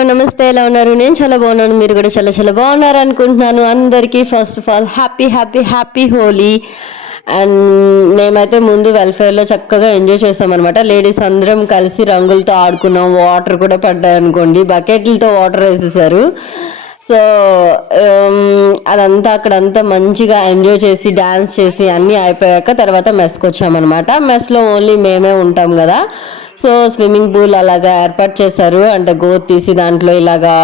Hello నమస్తే, ఎలా ఉన్నారు? నేను చాలా బాగున్నాను, మీరు కూడా చాలా చాలా బాగున్నారు అనుకుంటున్నాను. అందరికీ first of all happy happy happy Holi. And మేమైతే ముందు వెల్ఫేర్లో చక్కగా ఎంజాయ్ చేసామన్నమాట. లేడీస్ అందరం కలిసి రంగులతో ఆడుకున్నాం. వాటర్ కూడా పడ్డాయి అనుకోండి, బకెట్లతో వాటర్ వేసేసారు. సో అదంతా అక్కడంతా మంచిగా ఎంజాయ్ చేసి డ్యాన్స్ చేసి అన్నీ అయిపోయాక తర్వాత మెస్కి వచ్చామన్నమాట. మెస్లో ఓన్లీ మేమే ఉంటాం కదా, సో స్విమ్మింగ్ పూల్ అలాగా ఏర్పాటు చేశారు. అంటే గోత్ తీసి దాంట్లో ఇలాగా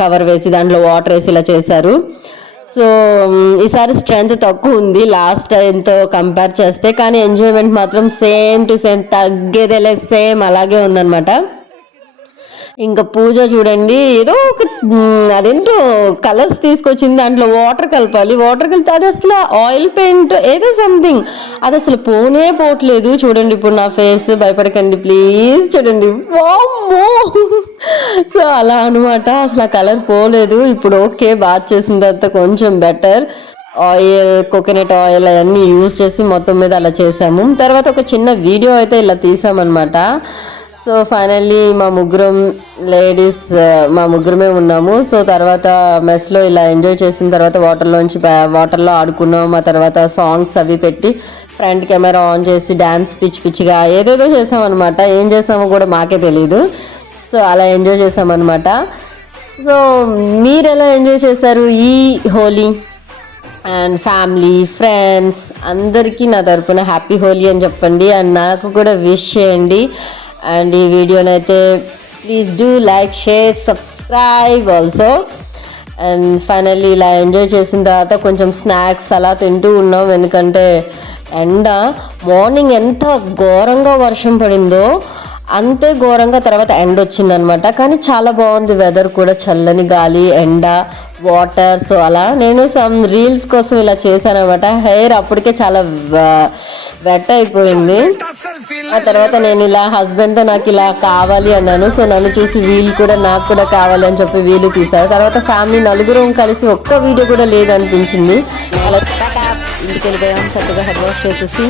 కవర్ వేసి దాంట్లో వాటర్ వేసి ఇలా చేశారు. సో ఈసారి స్ట్రెంత్ తక్కువ ఉంది లాస్ట్ టైంతో కంపేర్ చేస్తే, కానీ ఎంజాయ్మెంట్ మాత్రం సేమ్ టు సేమ్, తగ్గేదేలే, సేమ్ అలాగే ఉందన్నమాట. ఇంకా పూజ చూడండి, ఏదో ఒక అదేంటో కలర్స్ తీసుకొచ్చింది, దాంట్లో వాటర్ కలపాలి, వాటర్ కలిపితే అది అసలు ఆయిల్ పెయింట్ ఏదో సంథింగ్, అది అసలు పోనే పోవట్లేదు. చూడండి ఇప్పుడు నా ఫేస్, భయపడకండి ప్లీజ్, చూడండి వామ్మో. సో అలా అనమాట, అసలు ఆ కలర్ పోలేదు. ఇప్పుడు ఓకే, బాత్ చేసిన తర్వాత కొంచెం బెటర్. ఆయిల్, కోకోనట్ ఆయిల్ అవన్నీ యూజ్ చేసి మొత్తం మీద అలా చేసాము. తర్వాత ఒక చిన్న వీడియో అయితే ఇలా తీసామన్నమాట. సో ఫైనల్లీ మా ముగ్గురం లేడీస్, మా ముగ్గురమే ఉన్నాము. సో తర్వాత మెస్లో ఇలా ఎంజాయ్ చేసిన తర్వాత వాటర్లో ఆడుకున్నాం. ఆ తర్వాత సాంగ్స్ అవి పెట్టి ఫ్రంట్ కెమెరా ఆన్ చేసి డ్యాన్స్ పిచ్చిగా ఏదేదో చేసామన్నమాట. ఏం చేసామో కూడా మాకే తెలీదు. సో అలా ఎంజాయ్ చేసామన్నమాట. సో మీరు ఎలా ఎంజాయ్ చేశారు ఈ హోలీ? అండ్ ఫ్యామిలీ, ఫ్రెండ్స్ అందరికీ నా తరపున హ్యాపీ హోలీ అని చెప్పండి. అండ్ నాకు కూడా విష్ చేయండి. అండ్ ఈ వీడియోనైతే please do like, share, subscribe also. And finally ఇలా ఎంజాయ్ చేసిన తర్వాత కొంచెం స్నాక్స్ అలా తింటూ ఉన్నాం. ఎందుకంటే ఎండ మార్నింగ్ ఎంత ఘోరంగా వర్షం పడిందో అంతే ఘోరంగా తర్వాత ఎండ వచ్చిందనమాట. కానీ చాలా బాగుంది వెదర్ కూడా, చల్లని గాలి, ఎండ, వాటర్. సో అలా నేను సమ్ రీల్స్ కోసం ఇలా చేశాను అనమాట. హెయిర్ అప్పటికే చాలా వెట్ అయిపోయింది. ఆ తర్వాత నేను ఇలా హస్బెండ్తో నాకు ఇలా కావాలి అన్నాను. సో నన్ను చూసి వీళ్ళు కూడా నాకు కూడా కావాలి అని చెప్పి వీళ్ళు తీశారు. తర్వాత ఫ్యామిలీ నలుగురం కలిసి ఒక్క వీడియో కూడా లేదనిపించింది. అలా ఇంటికి వెళ్ళిపోయాం, చక్కగా హెడ్ వాష్ చేసేసి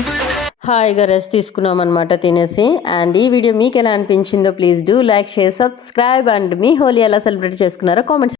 హాయిగా రెస్ట్ తీసుకున్నాం అనమాట తినేసి. అండ్ ఈ వీడియో మీకు ఎలా అనిపించిందో please do like, share, subscribe. And మీ హోలీ ఎలా సెలబ్రేట్ చేసుకున్నారో కామెంట్స్